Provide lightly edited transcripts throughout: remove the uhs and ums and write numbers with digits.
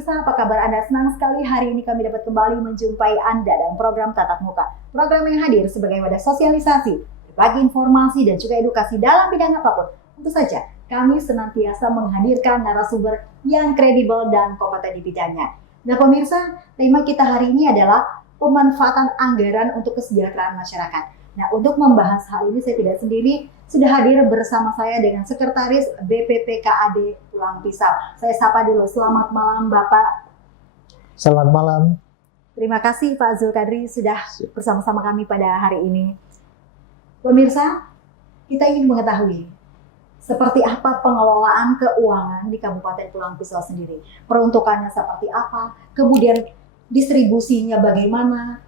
pemirsa, apa kabar Anda? Senang sekali hari ini kami dapat kembali menjumpai Anda dalam program Tatap Muka. Program yang hadir sebagai wadah sosialisasi, berbagi informasi dan juga edukasi dalam bidang apapun. Tentu saja, kami senantiasa menghadirkan narasumber yang kredibel dan kompeten di bidangnya. Nah pemirsa, tema kita hari ini adalah pemanfaatan anggaran untuk kesejahteraan masyarakat. Nah, untuk membahas hal ini saya tidak sendiri, sudah hadir bersama saya dengan Sekretaris BPPKAD Pulang Pisau. Saya sapa dulu, selamat malam Bapak. Selamat malam. Terima kasih Pak Zulkadri sudah bersama-sama kami pada hari ini. Pemirsa, kita ingin mengetahui seperti apa pengelolaan keuangan di Kabupaten Pulang Pisau sendiri. Peruntukannya seperti apa, kemudian distribusinya bagaimana,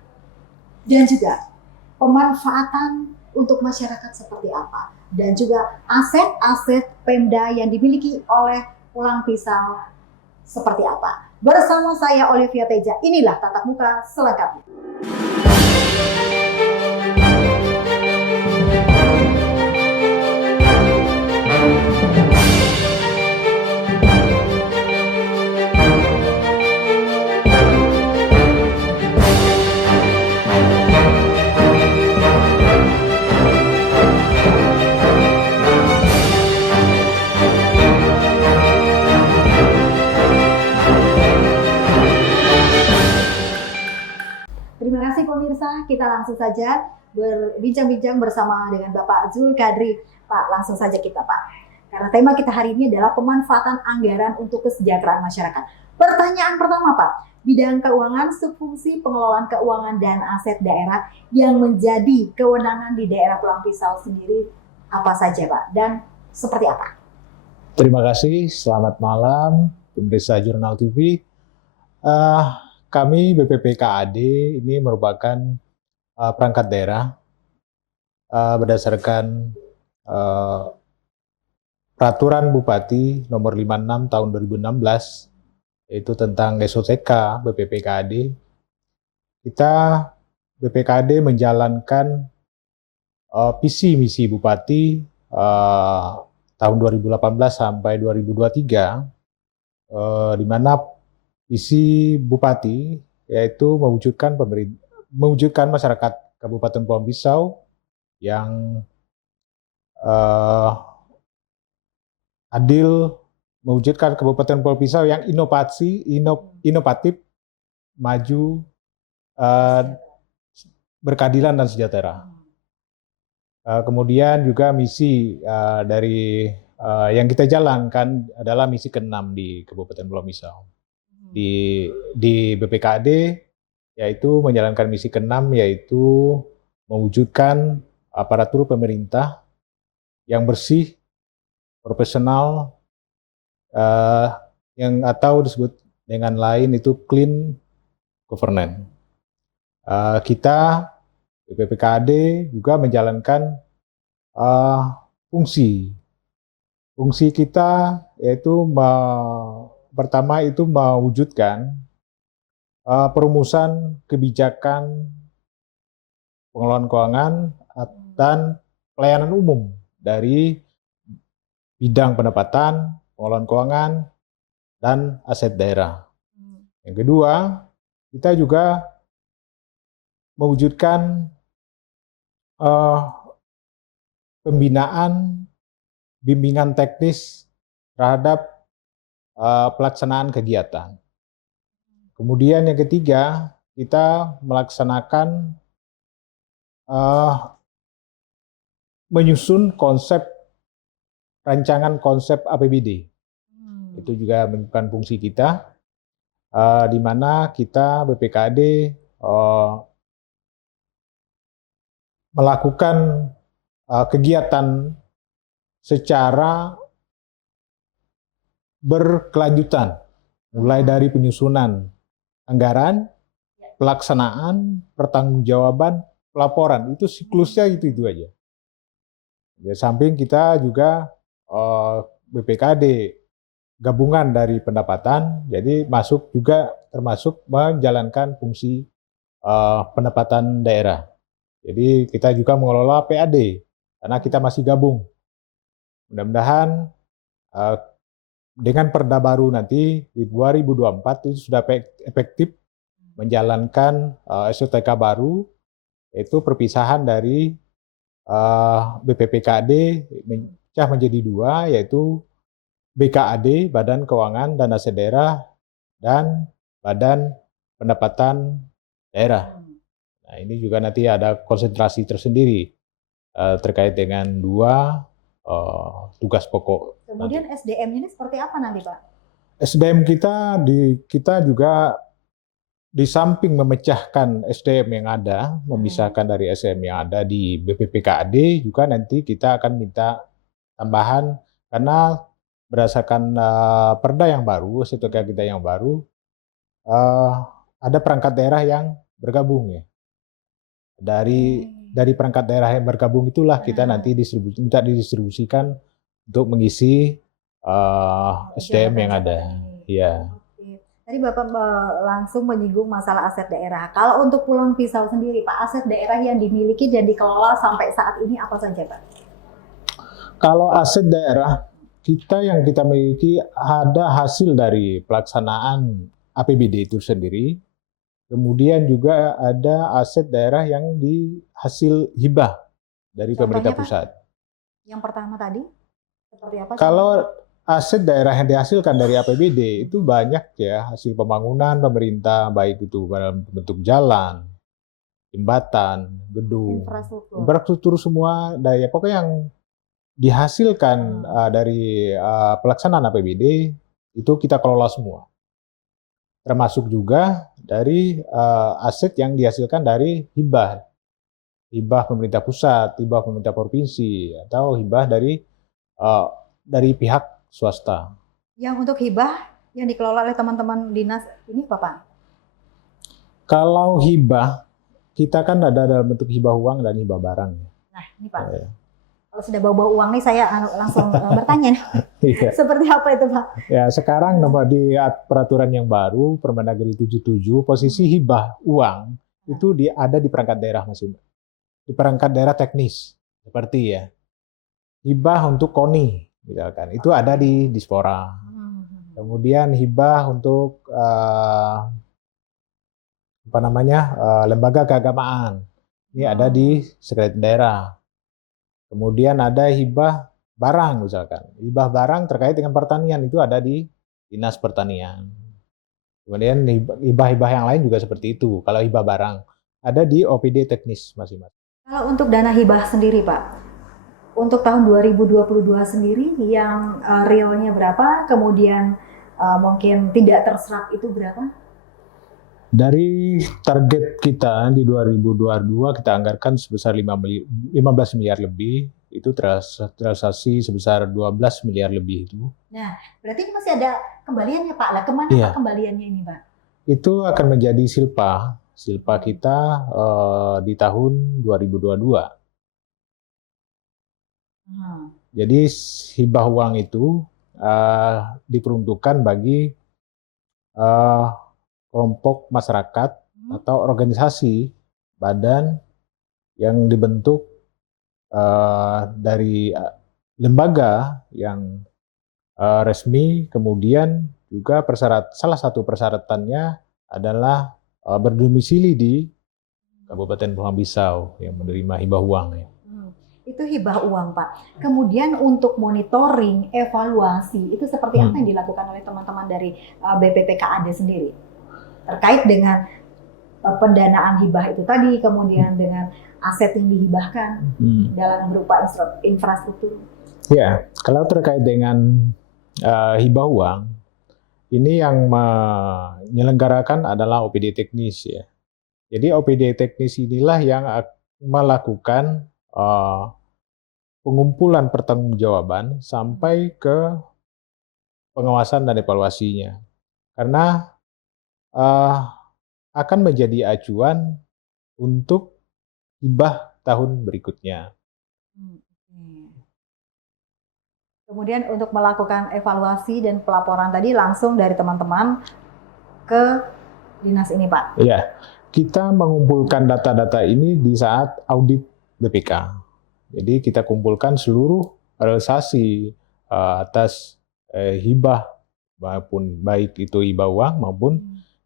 dan juga pemanfaatan untuk masyarakat seperti apa, dan juga aset-aset Pemda yang dimiliki oleh Pulang Pisau seperti apa. Bersama saya Olivia Teja, inilah Tatap Muka selengkapnya. Terima kasih pemirsa, kita langsung saja berbincang-bincang bersama dengan Bapak Zulkadri. Pak, langsung saja kita Pak. Karena tema kita hari ini adalah pemanfaatan anggaran untuk kesejahteraan masyarakat. Pertanyaan pertama Pak, bidang keuangan, subfungsi pengelolaan keuangan dan aset daerah yang menjadi kewenangan di daerah Pulang Pisau sendiri apa saja Pak? Dan seperti apa? Terima kasih, selamat malam pemirsa Jurnal TV. Kami BPPKAD ini merupakan perangkat daerah berdasarkan Peraturan Bupati Nomor 56 Tahun 2016, yaitu tentang SOTK BPPKAD. Kita BPKAD menjalankan visi misi Bupati tahun 2018 sampai 2023, di mana visi Bupati yaitu mewujudkan masyarakat Kabupaten Pulang Pisau yang adil, mewujudkan Kabupaten Pulang Pisau yang inovatif, maju, berkeadilan dan sejahtera. Kemudian juga misi dari yang kita jalankan adalah misi ke-6 di Kabupaten Pulang Pisau. Di BPKAD yaitu menjalankan misi ke-6 yaitu mewujudkan aparatur pemerintah yang bersih, profesional, yang atau disebut dengan lain itu clean governance. Kita BPPKAD juga menjalankan fungsi kita yaitu pertama itu mewujudkan perumusan kebijakan pengelolaan keuangan dan pelayanan umum dari bidang pendapatan, pengelolaan keuangan, dan aset daerah. Yang kedua, kita juga mewujudkan pembinaan, bimbingan teknis terhadap pelaksanaan kegiatan. Kemudian yang ketiga, kita melaksanakan menyusun rancangan konsep APBD. Itu juga merupakan fungsi kita, di mana kita BPKAD melakukan kegiatan secara berkelanjutan, mulai dari penyusunan anggaran, pelaksanaan, pertanggungjawaban, pelaporan. Itu siklusnya itu aja. Di samping kita juga BPKAD gabungan dari pendapatan, jadi termasuk menjalankan fungsi pendapatan daerah. Jadi kita juga mengelola PAD karena kita masih gabung. Mudah-mudahan dengan Perda baru nanti di 2024 itu sudah efektif menjalankan SOTK baru, yaitu perpisahan dari BPPKAD pecah menjadi dua, yaitu BKAD, Badan Keuangan dan Aset Daerah, dan Badan Pendapatan Daerah. Nah, ini juga nanti ada konsentrasi tersendiri terkait dengan dua tugas pokok. Kemudian SDM-nya ini seperti apa nanti, Pak? SDM kita juga di samping memecahkan SDM yang ada, memisahkan dari SDM yang ada di BPPKAD, juga nanti kita akan minta tambahan karena berdasarkan perda yang baru, SOTK kita yang baru, ada perangkat daerah yang bergabung ya. Dari perangkat daerah yang bergabung itulah kita nanti minta didistribusikan untuk mengisi SDM yang ada. Iya. Tadi Bapak langsung menyinggung masalah aset daerah. Kalau untuk Pulau Pisau sendiri, Pak, aset daerah yang dimiliki dan dikelola sampai saat ini apa saja, Pak? Kalau aset daerah, yang kita miliki ada hasil dari pelaksanaan APBD itu sendiri. Kemudian juga ada aset daerah yang hasil hibah dari pemerintah pusat. Yang pertama tadi, seperti apa? Kalau aset daerah yang dihasilkan dari APBD itu banyak ya, hasil pembangunan pemerintah, baik itu dalam bentuk jalan, jembatan, gedung, infrastruktur semua daya pokoknya yang dihasilkan dari pelaksanaan APBD itu kita kelola semua. Termasuk juga dari aset yang dihasilkan dari hibah pemerintah pusat, hibah pemerintah provinsi, atau hibah dari pihak swasta. Yang untuk hibah yang dikelola oleh teman-teman dinas ini Bapak? Kalau hibah, kita kan ada dalam bentuk hibah uang dan hibah barang. Nah ini Pak, kalau sudah bawa-bawa uang nih saya langsung bertanya. Iya. Seperti apa itu Pak? Ya sekarang di peraturan yang baru, Permendagri 77, posisi hibah uang itu ada di perangkat daerah masing-masing. Di perangkat daerah teknis, seperti ya. Hibah untuk KONI, misalkan itu ada di Dispora. Kemudian hibah untuk lembaga keagamaan, ini ada di Sekretariat Daerah. Kemudian ada hibah barang misalkan, hibah barang terkait dengan pertanian itu ada di Dinas Pertanian. Kemudian hibah-hibah yang lain juga seperti itu. Kalau hibah barang ada di OPD teknis masing-masing. Kalau untuk dana hibah sendiri Pak, untuk tahun 2022 sendiri yang realnya berapa, kemudian mungkin tidak terserap itu berapa? Dari target kita di 2022 kita anggarkan sebesar 15 miliar lebih, itu transaksi sebesar 12 miliar lebih itu. Nah, berarti masih ada kembaliannya Pak. Lah kemana Pak kembaliannya ini Pak? Itu akan menjadi silpa kita di tahun 2022. Jadi hibah uang itu diperuntukkan bagi kelompok masyarakat atau organisasi badan yang dibentuk dari lembaga yang resmi, kemudian juga salah satu persyaratannya adalah berdomisili di Kabupaten Pulau Pisau yang menerima hibah uang. Itu hibah uang Pak. Kemudian untuk monitoring, evaluasi itu seperti apa yang dilakukan oleh teman-teman dari BPPKAD sendiri terkait dengan pendanaan hibah itu tadi, kemudian dengan aset yang dihibahkan dalam berupa infrastruktur. Ya, kalau terkait dengan hibah uang, ini yang menyelenggarakan adalah OPD teknis ya. Jadi OPD teknis inilah yang melakukan pengumpulan pertanggungjawaban sampai ke pengawasan dan evaluasinya. Karena akan menjadi acuan untuk hibah tahun berikutnya. Kemudian untuk melakukan evaluasi dan pelaporan tadi langsung dari teman-teman ke dinas ini Pak? Iya, kita mengumpulkan data-data ini di saat audit BPK. Jadi kita kumpulkan seluruh realisasi atas hibah maupun baik itu hibah uang maupun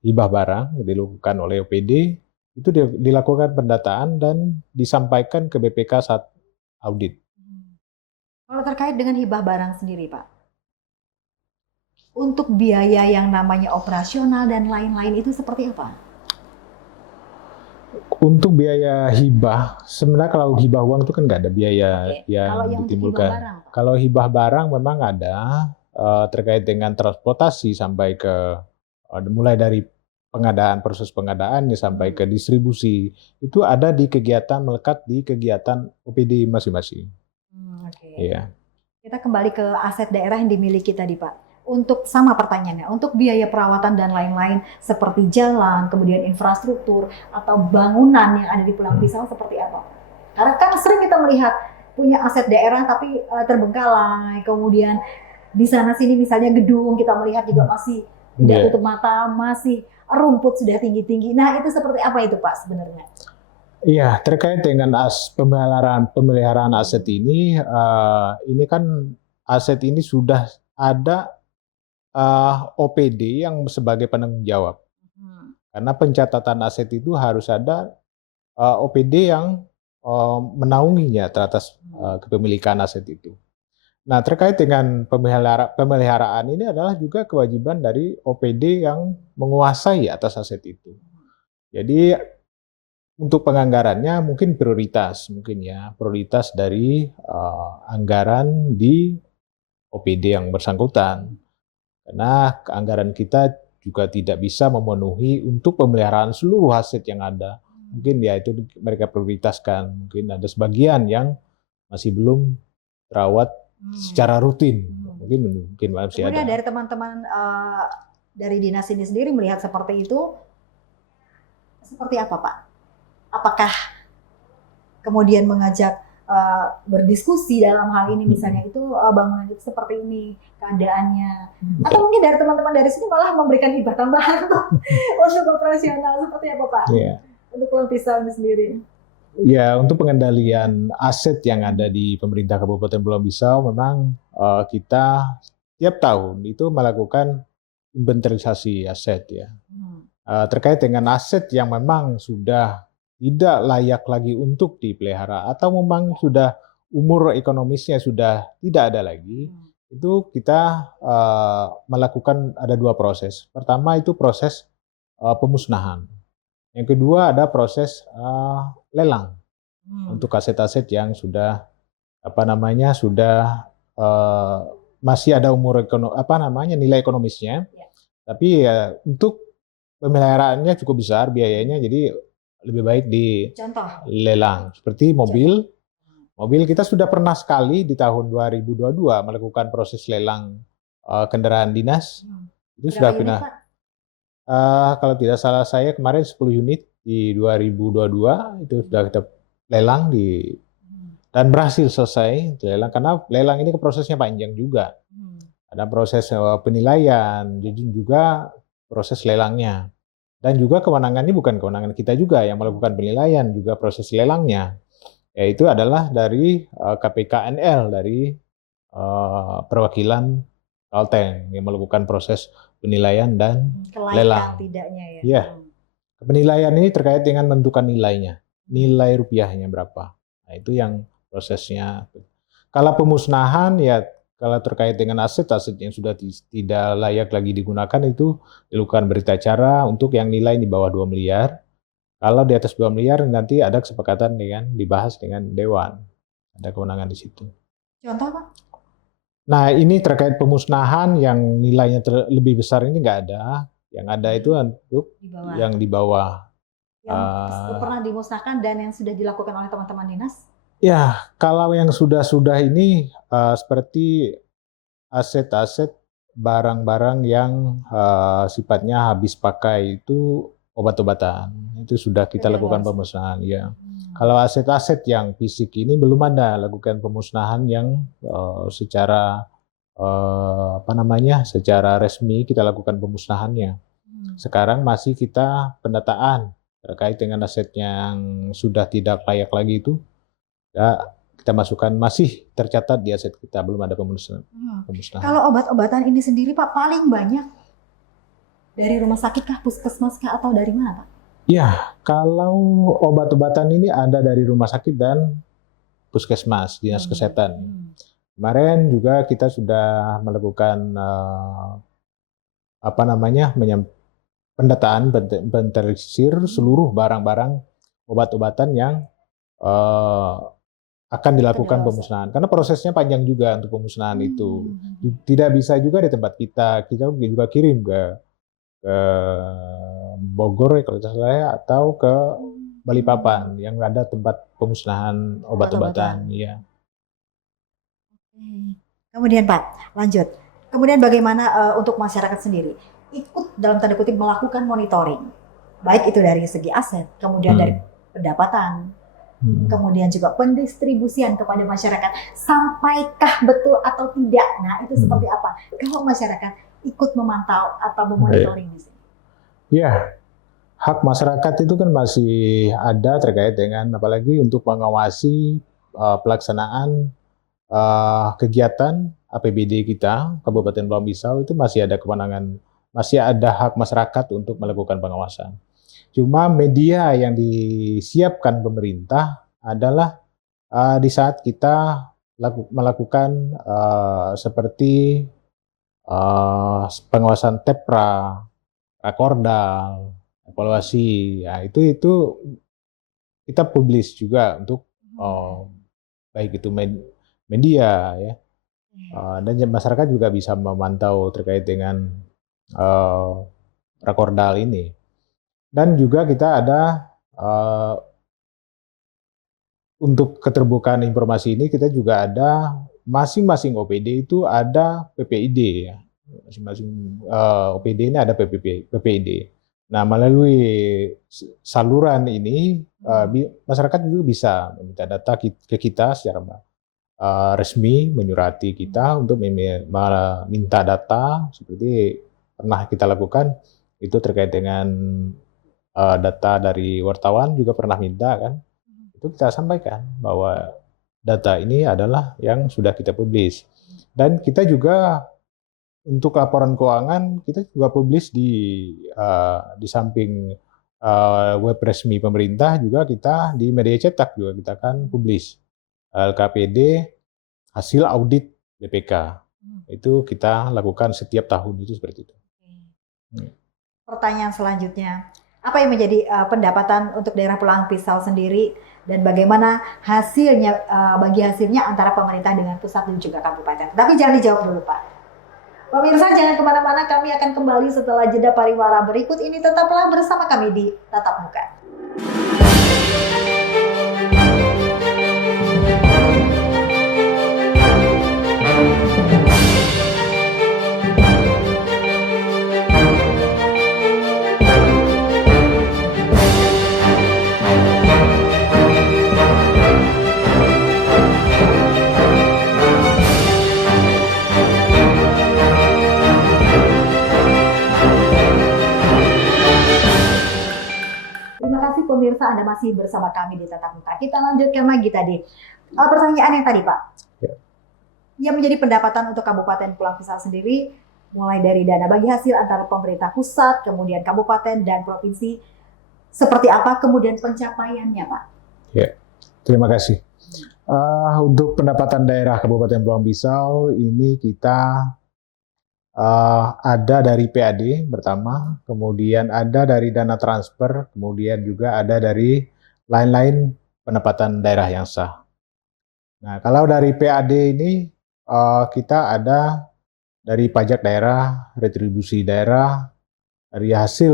hibah barang yang dilakukan oleh OPD itu dilakukan pendataan dan disampaikan ke BPK saat audit. Kalau terkait dengan hibah barang sendiri, Pak, untuk biaya yang namanya operasional dan lain-lain itu seperti apa? Untuk biaya hibah, sebenarnya kalau hibah uang itu kan nggak ada biaya yang ditimbulkan. Kalau hibah barang memang ada terkait dengan transportasi sampai ke mulai dari proses pengadaannya sampai ke distribusi itu ada di kegiatan melekat di kegiatan OPD masing-masing. Iya. Kita kembali ke aset daerah yang dimiliki tadi, Pak. Untuk sama pertanyaannya, untuk biaya perawatan dan lain-lain seperti jalan, kemudian infrastruktur atau bangunan yang ada di Pulang Pisau seperti apa? Karena kan sering kita melihat punya aset daerah tapi terbengkalai, kemudian di sana sini misalnya gedung kita melihat juga masih tidak tutup mata, masih rumput sudah tinggi-tinggi. Nah, itu seperti apa itu, Pak, sebenarnya? Iya, terkait dengan pemeliharaan aset ini kan aset ini sudah ada OPD yang sebagai penanggung jawab. Karena pencatatan aset itu harus ada OPD yang menaunginya atas kepemilikan aset itu. Nah, terkait dengan pemeliharaan ini adalah juga kewajiban dari OPD yang menguasai atas aset itu. Jadi untuk penganggarannya mungkin prioritas dari anggaran di OPD yang bersangkutan. Karena anggaran kita juga tidak bisa memenuhi untuk pemeliharaan seluruh aset yang ada. Mungkin ya itu mereka prioritaskan. Mungkin ada sebagian yang masih belum terawat secara rutin. Mungkin masih ada. Kemudian dari teman-teman dari dinas ini sendiri melihat seperti itu, seperti apa, Pak? Apakah kemudian mengajak berdiskusi dalam hal ini, misalnya itu bangunan itu seperti ini keadaannya, atau mungkin dari teman-teman dari sini malah memberikan hibah tambahan untuk operasional, seperti apa, Pak? Untuk Pulang Pisau ini sendiri. Ya, untuk pengendalian aset yang ada di pemerintah Kabupaten Pulang Pisau memang kita tiap tahun itu melakukan inventarisasi aset ya. Terkait dengan aset yang memang sudah tidak layak lagi untuk dipelihara atau memang sudah umur ekonomisnya sudah tidak ada lagi, itu kita melakukan ada dua proses. Pertama itu proses pemusnahan. Yang kedua ada proses lelang untuk aset-aset yang sudah masih ada umur nilai ekonomisnya, tapi ya untuk pemeliharaannya cukup besar biayanya, jadi lebih baik di lelang. Seperti mobil kita sudah pernah sekali di tahun 2022 melakukan proses lelang kendaraan dinas. Itu sudah pernah. Kalau tidak salah saya kemarin 10 unit di 2022 itu sudah kita lelang dan berhasil selesai lelang, karena lelang ini prosesnya panjang juga. Ada proses penilaian, jadi juga proses lelangnya. Dan juga kewenangannya bukan kewenangan kita juga yang melakukan penilaian, juga proses lelangnya. Yaitu adalah dari KPKNL, dari perwakilan Kalteng yang melakukan proses penilaian dan lelang. Tidaknya ya. Iya. Penilaian ini terkait dengan menentukan nilainya, nilai rupiahnya berapa. Nah, itu yang prosesnya. Kalau pemusnahan ya, kalau terkait dengan aset-aset yang sudah tidak layak lagi digunakan itu dilakukan berita acara untuk yang nilai di bawah 2 miliar. Kalau di atas 2 miliar nanti ada kesepakatan dibahas dengan Dewan. Ada kewenangan di situ. Contoh, Pak? Nah, ini terkait pemusnahan yang nilainya lebih besar ini nggak ada. Yang ada itu untuk yang di bawah. Yang pernah dimusnahkan dan yang sudah dilakukan oleh teman-teman dinas? Ya, kalau yang sudah ini seperti aset-aset barang-barang yang sifatnya habis pakai itu obat-obatan. Itu sudah kita lakukan pemusnahan ya. Kalau aset-aset yang fisik ini belum ada lakukan pemusnahan yang secara secara resmi kita lakukan pemusnahannya. Sekarang masih kita pendataan terkait dengan aset yang sudah tidak layak lagi itu. Ya, kita masukkan masih tercatat di aset kita, belum ada pemusnahan. Kalau obat-obatan ini sendiri Pak paling banyak dari rumah sakit kah, puskesmas kah, atau dari mana Pak? Ya, kalau obat-obatan ini ada dari rumah sakit dan puskesmas, dinas kesehatan. Kemarin juga kita sudah melakukan pendataan, inventarisir seluruh barang-barang obat-obatan yang akan dilakukan pemusnahan. Karena prosesnya panjang juga untuk pemusnahan itu. Tidak bisa juga di tempat kita juga kirim ke Bogor kalau tidak salah ya, atau ke Balikpapan yang ada tempat pemusnahan obat-obatan. Ya. Kemudian Pak, lanjut. Kemudian bagaimana untuk masyarakat sendiri ikut dalam tanda kutip melakukan monitoring, baik itu dari segi aset, kemudian dari pendapatan, kemudian juga pendistribusian kepada masyarakat, sampaikah betul atau tidak? Nah itu seperti apa? Kalau masyarakat ikut memantau atau memonitoring di sini? Ya, hak masyarakat itu kan masih ada terkait dengan apalagi untuk mengawasi pelaksanaan kegiatan APBD kita, Kabupaten Pulau Pisau itu masih ada kewenangan, masih ada hak masyarakat untuk melakukan pengawasan. Cuma media yang disiapkan pemerintah adalah di saat kita melakukan seperti pengawasan TEPRA, Rakordal, evaluasi, ya itu kita publish juga untuk baik itu media ya, dan masyarakat juga bisa memantau terkait dengan Rakordal ini. Dan juga kita ada untuk keterbukaan informasi ini kita juga ada masing-masing OPD itu ada PPID ya. Masing-masing OPD ini ada PPID. Nah, melalui saluran ini masyarakat juga bisa meminta data ke kita secara resmi, menyurati kita untuk meminta data seperti pernah kita lakukan itu terkait dengan data dari wartawan juga pernah minta kan. Itu kita sampaikan bahwa data ini adalah yang sudah kita publish. Dan kita juga untuk laporan keuangan kita juga publish di samping web resmi pemerintah juga kita di media cetak juga kita akan publish LKPD hasil audit BPK. Itu kita lakukan setiap tahun itu seperti itu. Pertanyaan selanjutnya, apa yang menjadi pendapatan untuk daerah Pulau Pisau sendiri dan bagaimana hasilnya bagi hasilnya antara pemerintah dengan pusat dan juga kabupaten? Tapi jangan dijawab dulu Pak. Pemirsa jangan kemana-mana, kami akan kembali setelah jeda pariwara berikut ini. Tetaplah bersama kami di Tatap Muka. Pemirsa, Anda masih bersama kami di Tatap Muka. Kita lanjutkan lagi tadi. Pertanyaan yang tadi, Pak. Ya. Yang menjadi pendapatan untuk Kabupaten Pulau Pisau sendiri, mulai dari dana bagi hasil antara pemerintah pusat, kemudian kabupaten dan provinsi, seperti apa kemudian pencapaiannya, Pak? Ya, terima kasih. Untuk pendapatan daerah Kabupaten Pulau Pisau, ini kita ada dari PAD pertama, kemudian ada dari dana transfer, kemudian juga ada dari lain-lain pendapatan daerah yang sah. Nah, kalau dari PAD ini kita ada dari pajak daerah, retribusi daerah, dari hasil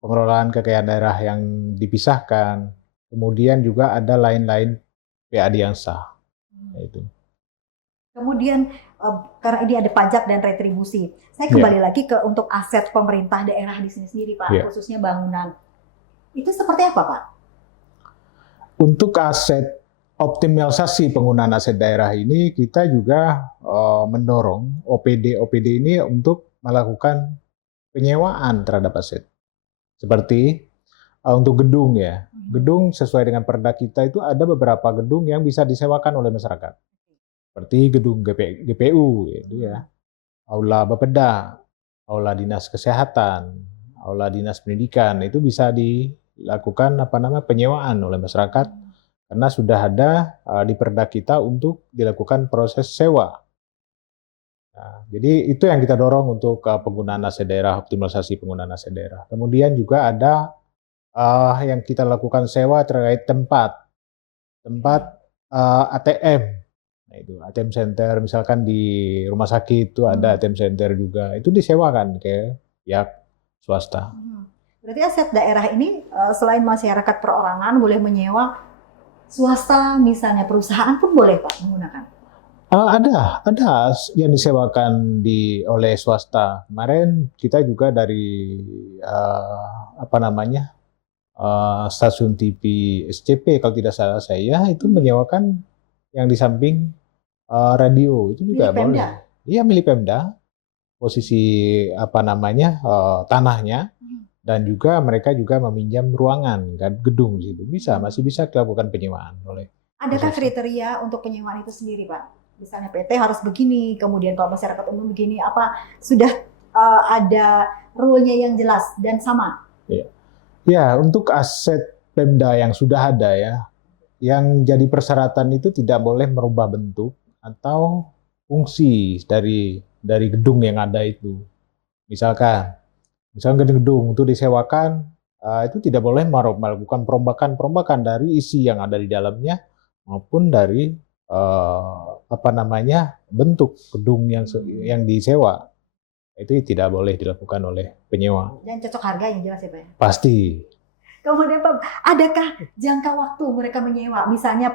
pengelolaan kekayaan daerah yang dipisahkan, kemudian juga ada lain-lain PAD yang sah. Itu. Kemudian karena ini ada pajak dan retribusi, saya kembali lagi ke untuk aset pemerintah daerah di sini sendiri Pak, khususnya bangunan. Itu seperti apa Pak? Untuk aset optimalisasi penggunaan aset daerah ini kita juga mendorong OPD ini untuk melakukan penyewaan terhadap aset. Seperti untuk gedung ya. Gedung sesuai dengan perda kita itu ada beberapa gedung yang bisa disewakan oleh masyarakat. Seperti gedung GPU, itu ya, aula Bapeda, aula dinas kesehatan, aula dinas pendidikan, itu bisa dilakukan penyewaan oleh masyarakat karena sudah ada di perda kita untuk dilakukan proses sewa. Nah, jadi itu yang kita dorong untuk penggunaan aset daerah, optimalisasi penggunaan aset daerah. Kemudian juga ada yang kita lakukan sewa terkait tempat ATM. Nah, itu ATM center, misalkan di rumah sakit itu ada ATM center juga, itu disewakan ke pihak swasta. Berarti aset daerah ini selain masyarakat perorangan boleh menyewa, swasta misalnya perusahaan pun boleh Pak menggunakan? Ada yang disewakan oleh swasta. Kemarin kita juga dari stasiun TV SCP kalau tidak salah saya itu menyewakan yang di samping radio itu juga milik boleh. Iya, milik Pemda. Posisi tanahnya dan juga mereka juga meminjam ruangan gedung di situ. Masih bisa dilakukan penyewaan oleh. Adakah kriteria untuk penyewaan itu sendiri, Pak? Misalnya PT harus begini, kemudian kalau masyarakat umum begini, apa sudah ada rule-nya yang jelas dan sama? Ya, untuk aset Pemda yang sudah ada ya, yang jadi persyaratan itu tidak boleh merubah bentuk atau fungsi dari gedung yang ada itu. Misalkan gedung itu disewakan, itu tidak boleh melakukan perombakan dari isi yang ada di dalamnya maupun dari bentuk gedung yang disewa. Itu tidak boleh dilakukan oleh penyewa. Dan cocok harga yang jelas ya Pak? Pasti. Kemudian Pak, adakah jangka waktu mereka menyewa? Misalnya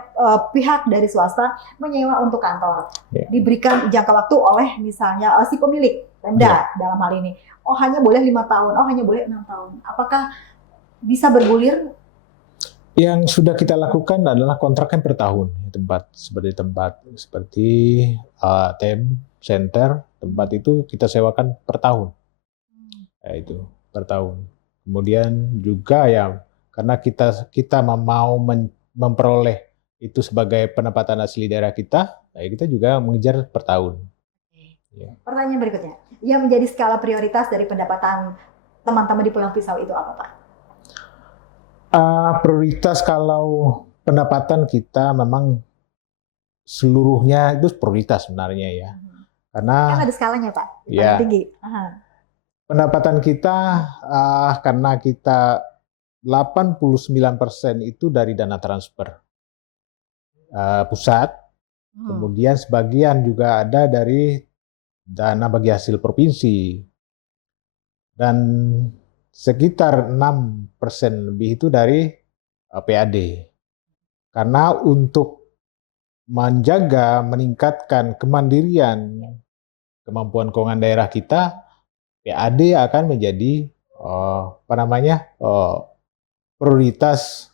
pihak dari swasta menyewa untuk kantor, diberikan jangka waktu oleh misalnya si pemilik Pemda dalam hal ini. Oh hanya boleh 5 tahun, oh hanya boleh 6 tahun. Apakah bisa bergulir? Yang sudah kita lakukan adalah kontraknya per tahun, seperti ATM center, tempat itu kita sewakan per tahun. Itu per tahun. Kemudian juga ya karena kita mau memperoleh itu sebagai pendapatan asli daerah kita, kita juga mengejar per tahun. Pertanyaan berikutnya, yang menjadi skala prioritas dari pendapatan teman-teman di Pulau Pisau itu apa Pak? Prioritas kalau pendapatan kita memang seluruhnya itu prioritas sebenarnya ya. Karena kan ada skalanya Pak, ya, tinggi. Pendapatan kita karena kita 89% itu dari dana transfer pusat, kemudian sebagian juga ada dari dana bagi hasil provinsi, dan sekitar 6% lebih itu dari PAD. Karena untuk meningkatkan kemandirian kemampuan keuangan daerah kita, PAD akan menjadi prioritas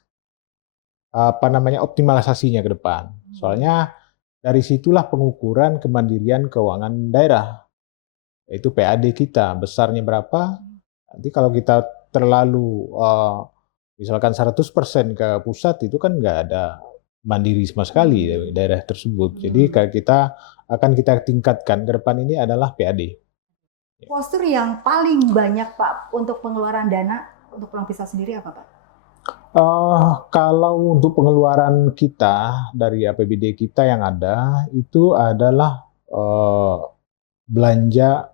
optimalisasinya ke depan. Soalnya dari situlah pengukuran kemandirian keuangan daerah, yaitu PAD kita besarnya berapa. Nanti kalau kita terlalu misalkan 100% ke pusat, itu kan nggak ada mandiri sama sekali dari daerah tersebut. Jadi kita tingkatkan ke depan ini adalah PAD. Postur yang paling banyak Pak untuk pengeluaran dana untuk Pulau Pisau sendiri apa Pak? Kalau untuk pengeluaran kita dari APBD kita yang ada itu adalah belanja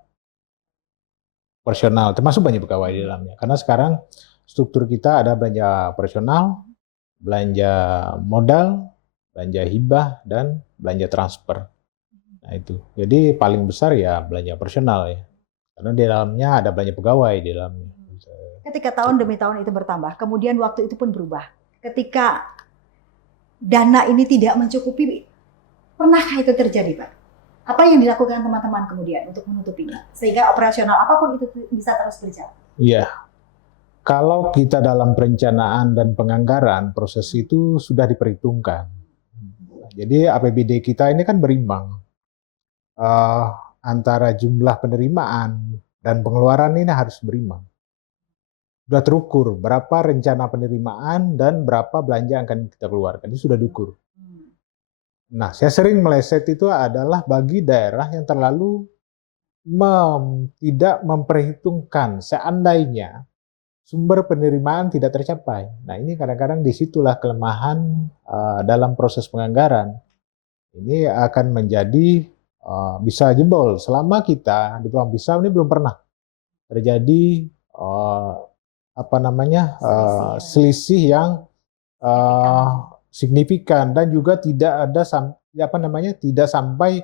operasional, termasuk banyak pegawai di dalamnya. Karena sekarang struktur kita ada belanja operasional, belanja modal, belanja hibah, dan belanja transfer. Nah itu. Jadi paling besar ya belanja operasional ya. Karena di dalamnya ada belanja pegawai di dalamnya. Ketika tahun demi tahun itu bertambah, kemudian waktu itu pun berubah. Ketika dana ini tidak mencukupi, pernahkah itu terjadi Pak? Apa yang dilakukan teman-teman kemudian untuk menutupinya? Sehingga operasional apapun itu bisa terus berjalan. Iya. Kalau kita dalam perencanaan dan penganggaran, proses itu sudah diperhitungkan. Jadi APBD kita ini kan berimbang. Antara jumlah penerimaan dan pengeluaran ini harus berimbang. sudah terukur berapa rencana penerimaan dan berapa belanja yang akan kita keluarkan, itu sudah diukur. Nah, saya sering meleset itu adalah bagi daerah yang terlalu tidak memperhitungkan seandainya sumber penerimaan tidak tercapai. Nah, ini kadang-kadang disitulah kelemahan dalam proses penganggaran. Ini akan menjadi bisa jebol. Selama kita di Pulau Pisau ini belum pernah terjadi selisih yang signifikan dan juga tidak ada tidak sampai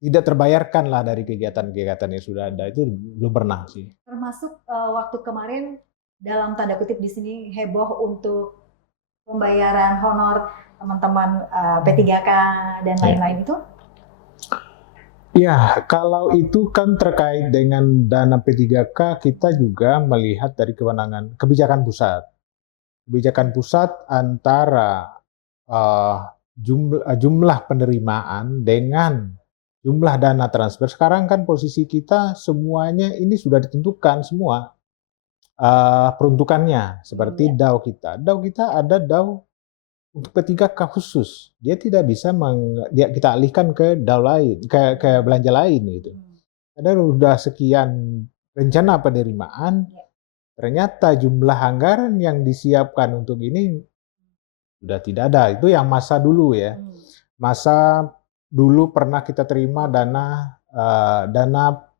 tidak terbayarkan lah dari kegiatan-kegiatan yang sudah ada, itu belum pernah sih. Termasuk waktu kemarin dalam tanda kutip di sini heboh untuk pembayaran honor teman-teman P3K dan lain-lain itu? Ya, kalau itu kan terkait dengan dana P3K, kita juga melihat dari kewenangan kebijakan pusat. Kebijakan pusat antara jumlah penerimaan dengan jumlah dana transfer. Sekarang kan posisi kita semuanya ini sudah ditentukan semua peruntukannya, seperti DAO kita. DAO kita ada DAO untuk P3K khusus. Dia tidak bisa kita alihkan ke DAO lain, ke belanja lain gitu. Ada sudah sekian rencana penerimaan, ternyata jumlah anggaran yang disiapkan untuk ini sudah tidak ada. Itu yang masa dulu ya. Masa dulu pernah kita terima dana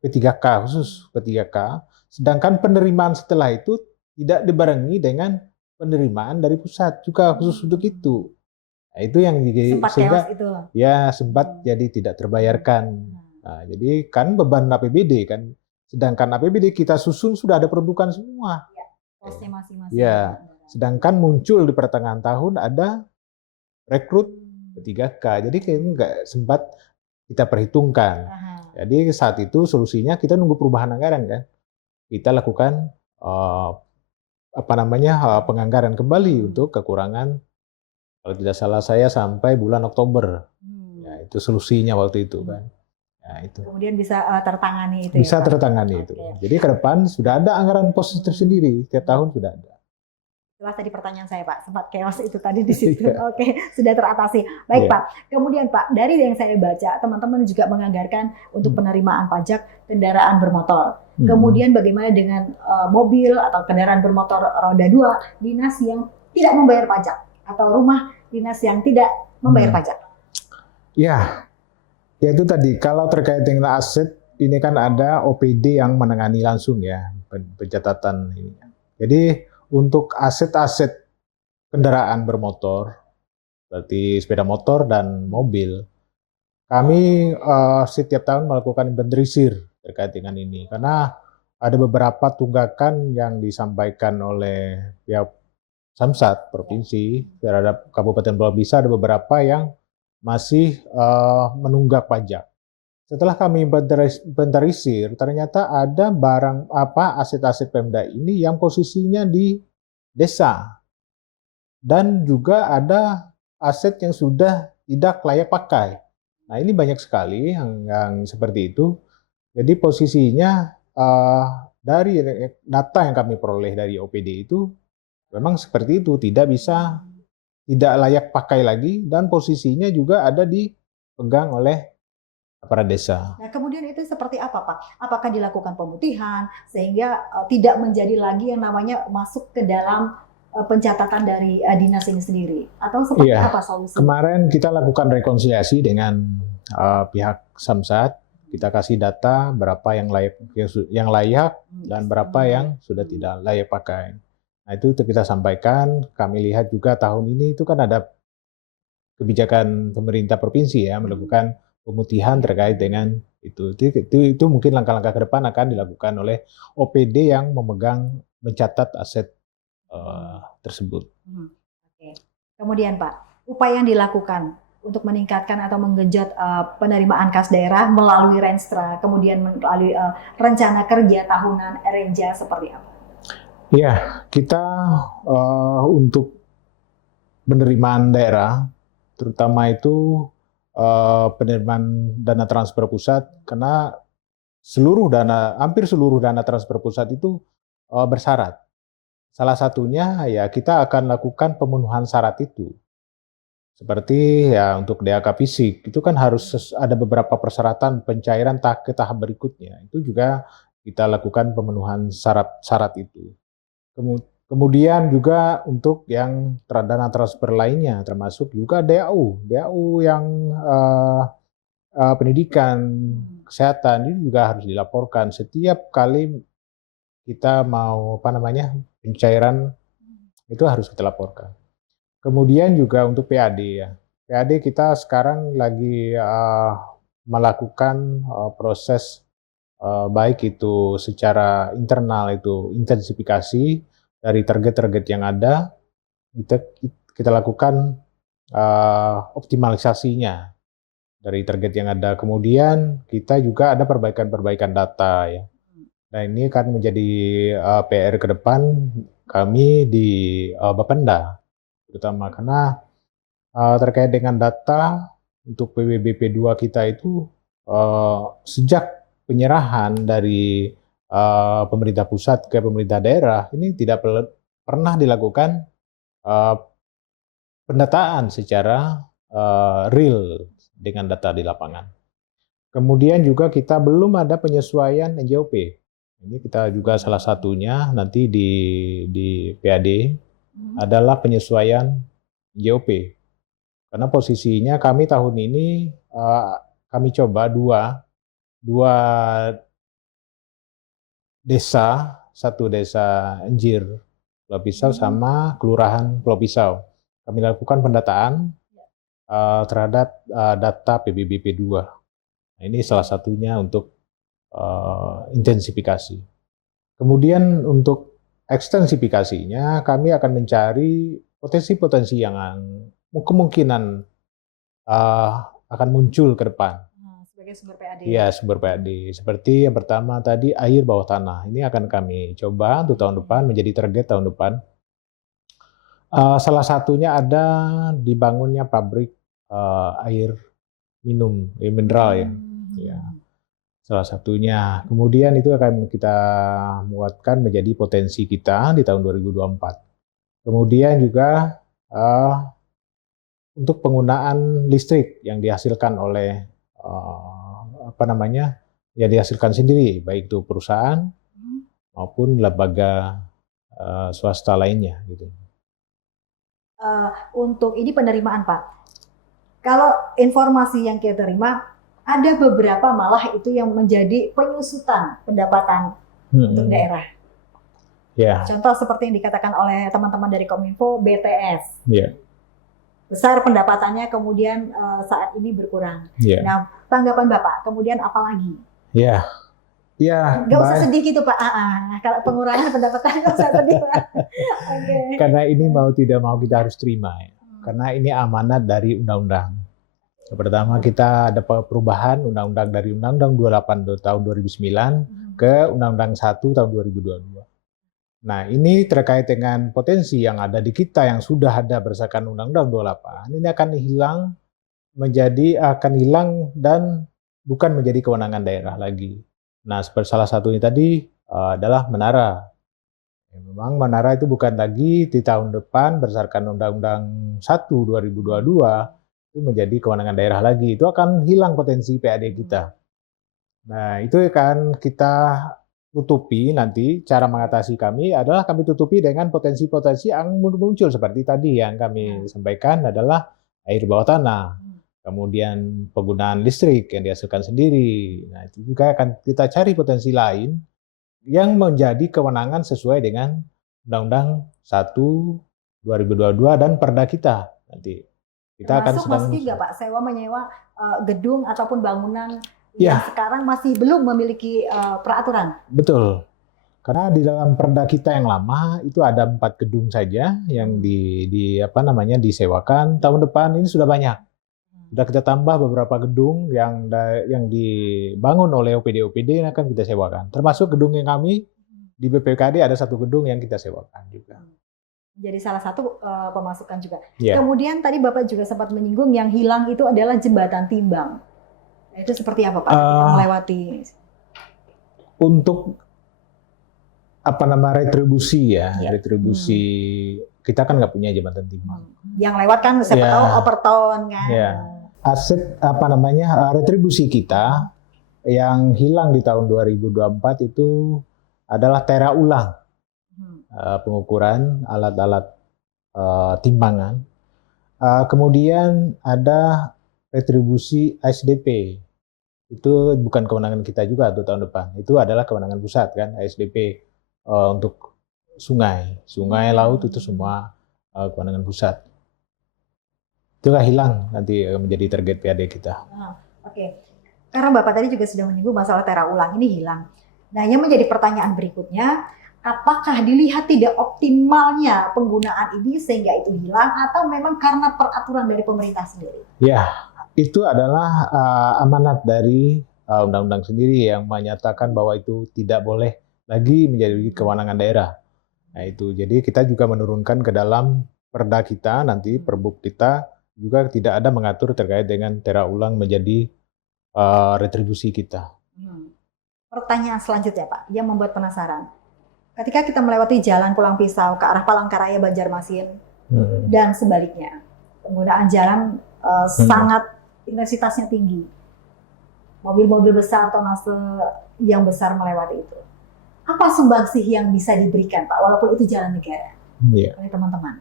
P3K khusus P3K, sedangkan penerimaan setelah itu tidak dibarengi dengan penerimaan dari pusat juga khusus untuk itu. Nah, itu yang sehingga itu. Ya sempat jadi tidak terbayarkan. Nah, jadi kan beban APBD kan, sedangkan APBD kita susun sudah ada peruntukan semua. Ya, posnya masing-masing. Ya, sedangkan muncul di pertengahan tahun ada rekrut P3K, jadi kayaknya nggak sempat kita perhitungkan. Jadi saat itu solusinya kita nunggu perubahan anggaran kan, kita lakukan penganggaran kembali untuk kekurangan, kalau tidak salah saya sampai bulan Oktober. Ya, itu solusinya waktu itu kan. Ya, itu. Kemudian bisa tertangani itu. Bisa ya, tertangani itu. Jadi ke depan sudah ada anggaran pos tersendiri, setiap tahun sudah ada. Itulah tadi pertanyaan saya Pak, sempat chaos itu tadi di situ. Oke, sudah teratasi. Baik Pak, kemudian Pak, dari yang saya baca, teman-teman juga menganggarkan untuk penerimaan pajak kendaraan bermotor. Kemudian bagaimana dengan mobil atau kendaraan bermotor roda 2 dinas yang tidak membayar pajak atau rumah dinas yang tidak membayar pajak? Ya, itu tadi. Kalau terkait dengan aset, ini kan ada OPD yang menangani langsung ya pencatatan ini. Jadi untuk aset-aset kendaraan bermotor, berarti sepeda motor dan mobil, kami setiap tahun melakukan inventarisir terkait dengan ini. Karena ada beberapa tunggakan yang disampaikan oleh pihak Samsat Provinsi terhadap Kabupaten Pulau Bisa, ada beberapa yang masih menunggak pajak. Setelah kami inventarisir, ternyata ada aset-aset Pemda ini yang posisinya di desa. Dan juga ada aset yang sudah tidak layak pakai. Nah, ini banyak sekali yang seperti itu. Jadi posisinya dari data yang kami peroleh dari OPD itu memang seperti itu, tidak layak pakai lagi, dan posisinya juga ada dipegang oleh para desa. Nah, kemudian itu seperti apa, Pak? Apakah dilakukan pemutihan sehingga tidak menjadi lagi yang namanya masuk ke dalam pencatatan dari dinas ini sendiri? Atau seperti apa solusinya? Kemarin kita lakukan rekonsiliasi dengan pihak Samsat. Kita kasih data berapa yang layak dan berapa yang sudah tidak layak pakai. Nah, itu kita sampaikan. Kami lihat juga tahun ini itu kan ada kebijakan pemerintah provinsi ya melakukan pemutihan terkait dengan itu mungkin langkah-langkah ke depan akan dilakukan oleh OPD yang mencatat aset tersebut. Oke. Kemudian Pak, upaya yang dilakukan untuk meningkatkan atau menggenjot penerimaan kas daerah melalui Renstra, kemudian melalui rencana kerja tahunan Renja seperti apa? Ya, kita untuk penerimaan daerah, terutama itu penerimaan dana transfer pusat, karena hampir seluruh dana transfer pusat itu bersyarat. salah satunya ya kita akan lakukan pemenuhan syarat itu. Seperti ya untuk DAK fisik, itu kan harus ada beberapa persyaratan pencairan ke tahap berikutnya. Itu juga kita lakukan pemenuhan syarat-syarat itu. Kemudian juga untuk yang dana transfer lainnya, termasuk juga DAU yang pendidikan, kesehatan, itu juga harus dilaporkan setiap kali kita mau pencairan itu harus kita laporkan. Kemudian juga untuk PAD ya. PAD kita sekarang lagi melakukan proses baik itu secara internal itu intensifikasi dari target-target yang ada, kita lakukan optimalisasinya dari target yang ada. Kemudian kita juga ada perbaikan-perbaikan data ya. Nah ini akan menjadi PR ke depan kami di Bapenda, terutama karena terkait dengan data untuk PWBP2 kita itu sejak penyerahan dari pemerintah pusat ke pemerintah daerah ini tidak pernah dilakukan pendataan secara real dengan data di lapangan. Kemudian juga kita belum ada penyesuaian NJOP. Ini kita juga salah satunya nanti di PAD adalah penyesuaian NJOP. Karena posisinya kami tahun ini kami coba dua desa, satu desa Enjir Pulau Pisau sama kelurahan Pulau Pisau. Kami lakukan pendataan terhadap data PBBP2. Nah, ini salah satunya untuk intensifikasi. Kemudian untuk ekstensifikasinya kami akan mencari potensi-potensi yang kemungkinan akan muncul ke depan. Sebagai sumber PAD. Iya, sumber PAD. Seperti yang pertama tadi air bawah tanah. Ini akan kami coba untuk tahun depan, menjadi target tahun depan. Salah satunya ada dibangunnya pabrik air minum, mineral ya. Ya. Salah satunya. Kemudian itu akan kita muatkan menjadi potensi kita di tahun 2024. Kemudian juga untuk penggunaan listrik yang dihasilkan oleh yang dihasilkan sendiri, baik itu perusahaan maupun lembaga swasta lainnya gitu. Untuk ini penerimaan Pak, kalau informasi yang kita terima ada beberapa malah itu yang menjadi penyusutan pendapatan untuk daerah. Yeah. Contoh seperti yang dikatakan oleh teman-teman dari Kominfo, BTS. Yeah. Besar pendapatannya, kemudian saat ini berkurang. Yeah. Nah, tanggapan Bapak, kemudian apa lagi? Ya, yeah. Nggak usah sedih gitu Pak. Kalau pengurangan pendapatan nggak usah sedih Pak. Okay. Karena ini mau tidak mau kita harus terima ya. Karena ini amanat dari undang-undang. Pertama kita ada perubahan undang-undang dari Undang-Undang 28 tahun 2009 ke Undang-Undang 1 tahun 2022. Nah ini terkait dengan potensi yang ada di kita yang sudah ada berdasarkan Undang-Undang 28. Ini akan hilang dan bukan menjadi kewenangan daerah lagi. Nah salah satunya tadi adalah menara. Memang menara itu bukan lagi di tahun depan berdasarkan Undang-Undang 1 2022 itu menjadi kewenangan daerah lagi. Itu akan hilang potensi PAD kita. Nah itu akan kita tutupi nanti. Cara mengatasi kami adalah kami tutupi dengan potensi-potensi yang muncul seperti tadi yang kami sampaikan adalah air bawah tanah. Kemudian penggunaan listrik yang dihasilkan sendiri. Nah itu juga akan kita cari potensi lain yang menjadi kewenangan sesuai dengan Undang-Undang 1 2022 dan Perda kita nanti. Kita akan masuki nggak Pak, sewa menyewa gedung ataupun bangunan yang sekarang masih belum memiliki peraturan? Betul. Karena di dalam Perda kita yang lama itu ada 4 gedung saja yang disewakan. Tahun depan ini sudah banyak. Sudah kita tambah beberapa gedung yang dibangun oleh OPD yang akan kita sewakan. Termasuk gedung yang kami di BPKD ada 1 gedung yang kita sewakan juga. Jadi salah satu pemasukan juga. Yeah. Kemudian tadi Bapak juga sempat menyinggung yang hilang itu adalah jembatan timbang. Itu seperti apa Pak? Kita melewati. Untuk apa nama retribusi ya, Ya. retribusi kita kan nggak punya jabatan timbang. Yang lewat kan siapa Ya. tahu overton kan. Ya. Aset apa namanya retribusi kita yang hilang di tahun 2024 itu adalah tera ulang pengukuran alat-alat timbangan. Kemudian ada retribusi ASDP. Itu bukan kewenangan kita juga tuh tahun depan. Itu adalah kewenangan pusat kan, ASDP untuk sungai, laut itu semua kewenangan pusat. Itu nggak hilang nanti menjadi target PAD kita. Oke. Karena Bapak tadi juga sudah menyinggung masalah tera ulang ini hilang. Nah, yang menjadi pertanyaan berikutnya, apakah dilihat tidak optimalnya penggunaan ini sehingga itu hilang atau memang karena peraturan dari pemerintah sendiri? Ya, itu adalah amanat dari undang-undang sendiri yang menyatakan bahwa itu tidak boleh lagi menjadi kewenangan daerah. Nah itu, jadi kita juga menurunkan ke dalam perda kita nanti, perbuk kita juga tidak ada mengatur terkait dengan tera ulang menjadi retribusi kita. Pertanyaan selanjutnya Pak, yang membuat penasaran. Ketika kita melewati jalan Pulang Pisau ke arah Palangkaraya Banjarmasin dan sebaliknya, penggunaan jalan sangat intensitasnya tinggi. Mobil-mobil besar, tonase yang besar melewati itu. Apa sumbangsih yang bisa diberikan Pak, walaupun itu jalan negara oleh teman-teman?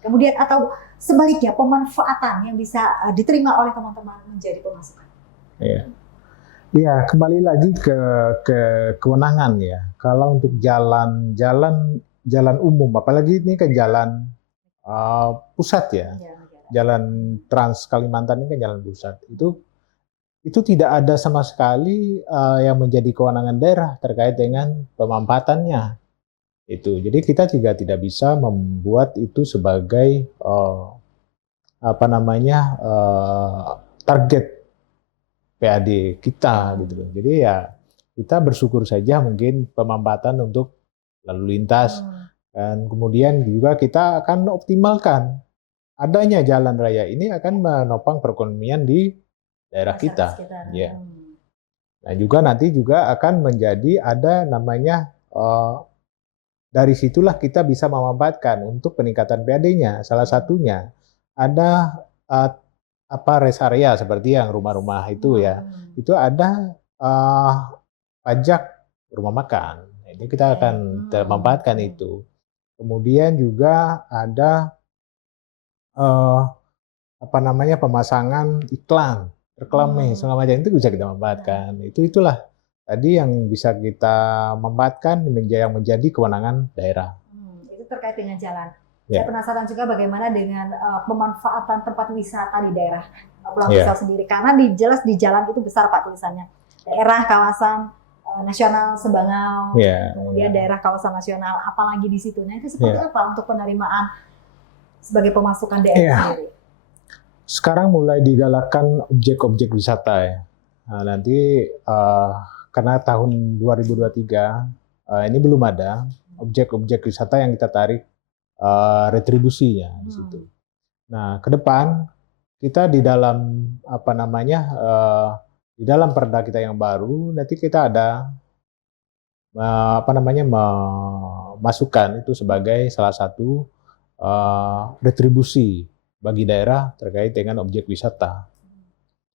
Kemudian atau sebaliknya pemanfaatan yang bisa diterima oleh teman-teman menjadi pemasukan? Iya, kembali lagi ke kewenangan ya. Kalau untuk jalan umum, apalagi ini kan jalan pusat ya. Jalan Trans Kalimantan ini kan jalan pusat. Itu tidak ada sama sekali yang menjadi kewenangan daerah terkait dengan pemanfaatannya. Jadi kita juga tidak bisa membuat itu sebagai target PAD kita gitu loh. Jadi ya kita bersyukur saja mungkin pemanfaatan untuk lalu lintas dan kemudian juga kita akan optimalkan adanya jalan raya ini akan menopang perekonomian di daerah kita. Ya. Nah juga nanti juga akan menjadi ada namanya dari situlah kita bisa memanfaatkan untuk peningkatan PAD-nya. Salah satunya ada rest area seperti yang rumah-rumah itu ya, itu ada pajak rumah makan. Ini kita akan memanfaatkan itu. Kemudian juga ada pemasangan iklan, reklame segala macam itu bisa kita manfaatkan. Itulah tadi yang bisa kita manfaatkan yang menjadi kewenangan daerah. Itu terkait dengan jalan. Saya penasaran juga bagaimana dengan pemanfaatan tempat wisata di daerah Pulang Pisau sendiri. Karena jelas di jalan itu besar Pak tulisannya. Daerah kawasan nasional Sebangau, kemudian daerah kawasan nasional, apalagi di situ. Nah itu seperti apa untuk penerimaan sebagai pemasukan daerah sendiri? Sekarang mulai digalakkan objek-objek wisata ya. Nah, nanti karena tahun 2023 ini belum ada objek-objek wisata yang kita tarik retribusinya di situ. Nah, ke depan kita di dalam di dalam perda kita yang baru nanti kita ada masukkan itu sebagai salah satu retribusi bagi daerah terkait dengan objek wisata.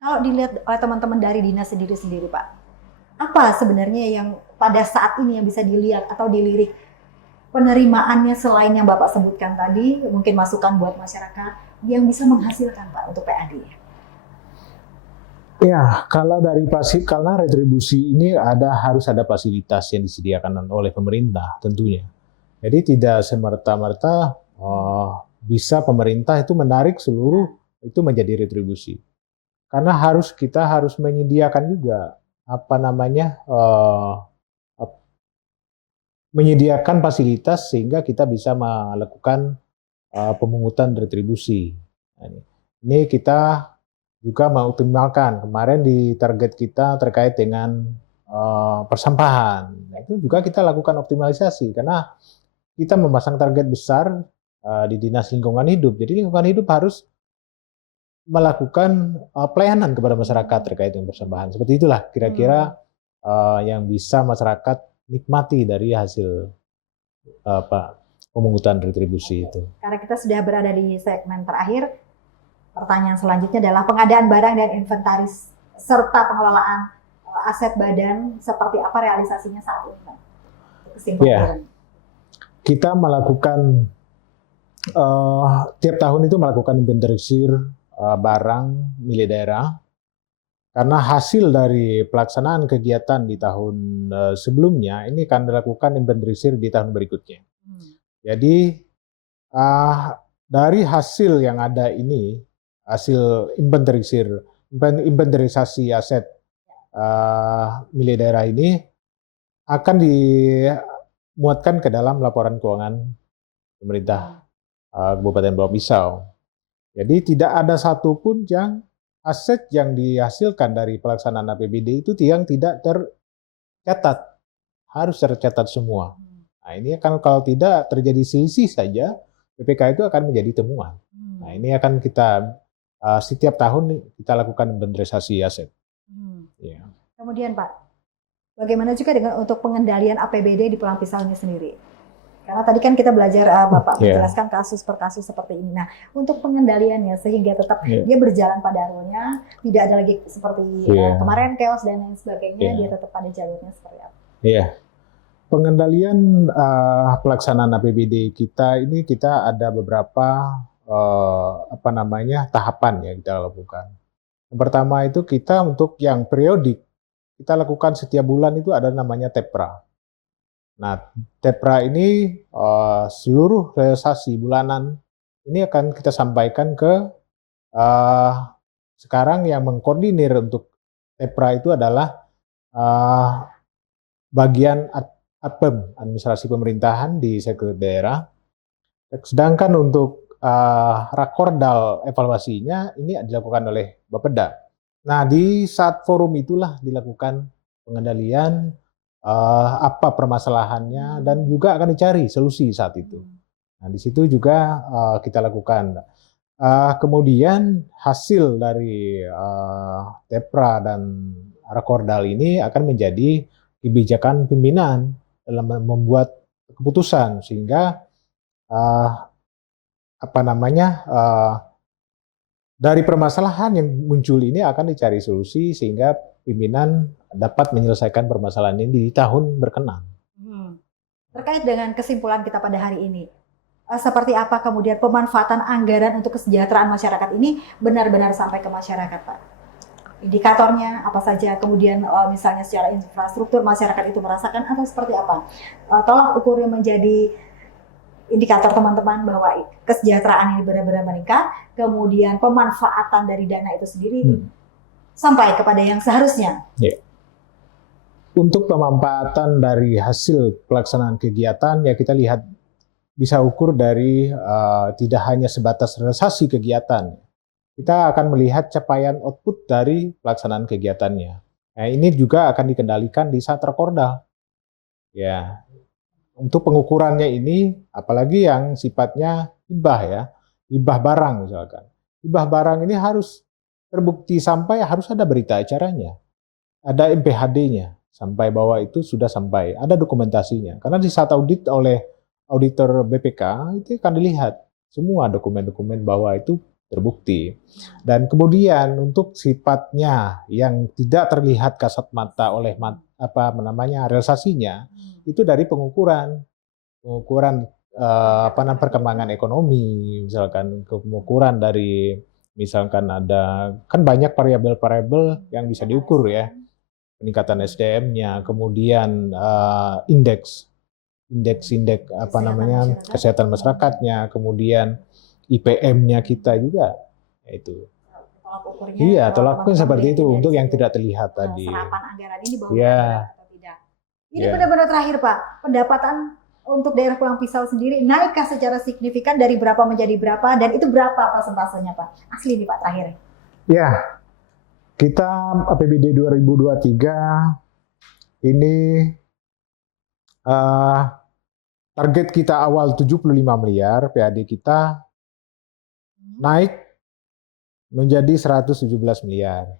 Kalau dilihat oleh teman-teman dari dinas sendiri Pak, apa sebenarnya yang pada saat ini yang bisa dilihat atau dilirik penerimaannya selain yang Bapak sebutkan tadi, mungkin masukan buat masyarakat yang bisa menghasilkan Pak untuk PAD? Ya, kalau dari karena retribusi ini harus ada fasilitas yang disediakan oleh pemerintah tentunya. Jadi tidak semerta-merta bisa pemerintah itu menarik seluruh itu menjadi retribusi. Karena kita harus menyediakan juga menyediakan fasilitas sehingga kita bisa melakukan pemungutan retribusi. Nah, ini kita juga mengoptimalkan. Kemarin di target kita terkait dengan persampahan. Nah, itu juga kita lakukan optimalisasi karena kita memasang target besar di Dinas Lingkungan Hidup. Jadi lingkungan hidup harus melakukan pelayanan kepada masyarakat terkait dengan persampahan. Seperti itulah kira-kira yang bisa masyarakat nikmati dari hasil pemungutan retribusi itu. Karena kita sudah berada di segmen terakhir, pertanyaan selanjutnya adalah pengadaan barang dan inventaris serta pengelolaan aset badan seperti apa realisasinya saat ini, Pak? Kesimpulan. Kita melakukan tiap tahun itu melakukan inventarisir barang milik daerah. Karena hasil dari pelaksanaan kegiatan di tahun sebelumnya ini akan dilakukan inventarisir di tahun berikutnya. Jadi dari hasil yang ada ini, hasil inventarisasi aset milik daerah ini akan dimuatkan ke dalam laporan keuangan pemerintah Kabupaten Pulau Pisau. Jadi tidak ada satupun yang aset yang dihasilkan dari pelaksanaan APBD itu yang tidak tercatat, harus tercatat semua. Nah ini akan kalau tidak terjadi selisih saja, PPK itu akan menjadi temuan. Nah ini akan kita setiap tahun kita lakukan inventarisasi aset. Ya. Kemudian Pak, bagaimana juga dengan untuk pengendalian APBD di Pulau Pisau ini sendiri? Karena tadi kan kita belajar Bapak menjelaskan kasus per kasus seperti ini. Nah, untuk pengendaliannya sehingga tetap dia berjalan pada alurnya, tidak ada lagi seperti kemarin chaos dan lain sebagainya, dia tetap pada jalurnya seperti apa? Iya. Pengendalian pelaksanaan APBD kita ini kita ada beberapa tahapan yang kita lakukan. Yang pertama itu kita untuk yang periodik kita lakukan setiap bulan itu ada namanya TEPRA. Nah, TEPRA ini seluruh realisasi bulanan ini akan kita sampaikan ke sekarang yang mengkoordinir untuk TEPRA itu adalah bagian APEM, administrasi pemerintahan di sektor daerah. Sedangkan untuk rakordal evaluasinya ini dilakukan oleh Bapeda. Nah, di saat forum itulah dilakukan pengendalian apa permasalahannya dan juga akan dicari solusi saat itu. Nah, di situ juga kita lakukan. Kemudian hasil dari TEPRA dan rakordal ini akan menjadi kebijakan pimpinan dalam membuat keputusan sehingga dari permasalahan yang muncul ini akan dicari solusi sehingga pimpinan dapat menyelesaikan permasalahan ini di tahun berkenan. Terkait dengan kesimpulan kita pada hari ini, seperti apa kemudian pemanfaatan anggaran untuk kesejahteraan masyarakat ini benar-benar sampai ke masyarakat, Pak? Indikatornya apa saja, kemudian misalnya secara infrastruktur masyarakat itu merasakan atau seperti apa? Tolak ukurnya menjadi indikator teman-teman bahwa kesejahteraan ini benar-benar meningkat, kemudian pemanfaatan dari dana itu sendiri sampai kepada yang seharusnya. Untuk pemanfaatan dari hasil pelaksanaan kegiatan, ya kita lihat bisa ukur dari tidak hanya sebatas realisasi kegiatan. Kita akan melihat capaian output dari pelaksanaan kegiatannya. Nah, ini juga akan dikendalikan di saat rakorda. Ya, untuk pengukurannya ini, apalagi yang sifatnya hibah ya, hibah barang misalkan. Hibah barang ini harus terbukti sampai harus ada berita acaranya, ada MPHD-nya. Sampai bahwa itu sudah sampai, ada dokumentasinya. Karena di saat audit oleh auditor BPK, itu akan dilihat semua dokumen-dokumen bahwa itu terbukti. Dan kemudian untuk sifatnya yang tidak terlihat kasat mata oleh realisasinya, itu dari pengukuran perkembangan ekonomi, misalkan pengukuran dari misalkan ada kan banyak variabel-variabel yang bisa diukur ya. Peningkatan SDM-nya, kemudian indeks kesehatan masyarakatnya, kemudian IPM-nya kita juga, itu. Iya, tolak ukurnya seperti itu untuk yang tidak terlihat tadi. Serapan anggaran ini bahwa atau tidak. Ini benar-benar terakhir Pak, pendapatan untuk daerah Pulau Pisau sendiri naikkah secara signifikan dari berapa menjadi berapa dan itu berapa persentasenya Pak? Asli nih Pak terakhir. Ya. Kita APBD 2023 ini target kita awal 75 miliar, PAD kita naik menjadi 117 miliar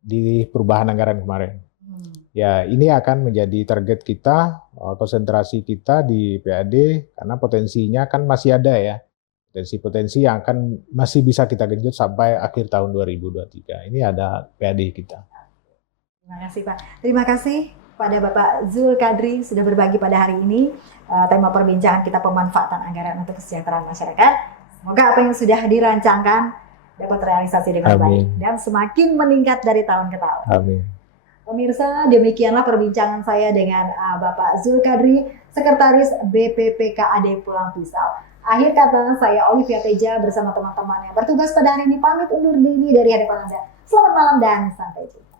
di perubahan anggaran kemarin. Ya, ini akan menjadi target kita, konsentrasi kita di PAD, karena potensinya kan masih ada ya. Potensi-potensi yang akan masih bisa kita genjot sampai akhir tahun 2023. Ini ada PAD kita. Terima kasih Pak. Terima kasih pada Bapak Zulkadri sudah berbagi pada hari ini. Tema perbincangan kita pemanfaatan anggaran untuk kesejahteraan masyarakat. Semoga apa yang sudah dirancangkan dapat terrealisasi dengan baik dan semakin meningkat dari tahun ke tahun. Amin. Pemirsa, demikianlah perbincangan saya dengan Bapak Zulkadri, Sekretaris BPPKAD Pulang Pisau. Akhir kata, saya Olivia Teja bersama teman-teman yang bertugas pada hari ini pamit undur diri dari hadapan Anda. Selamat malam dan sampai jumpa.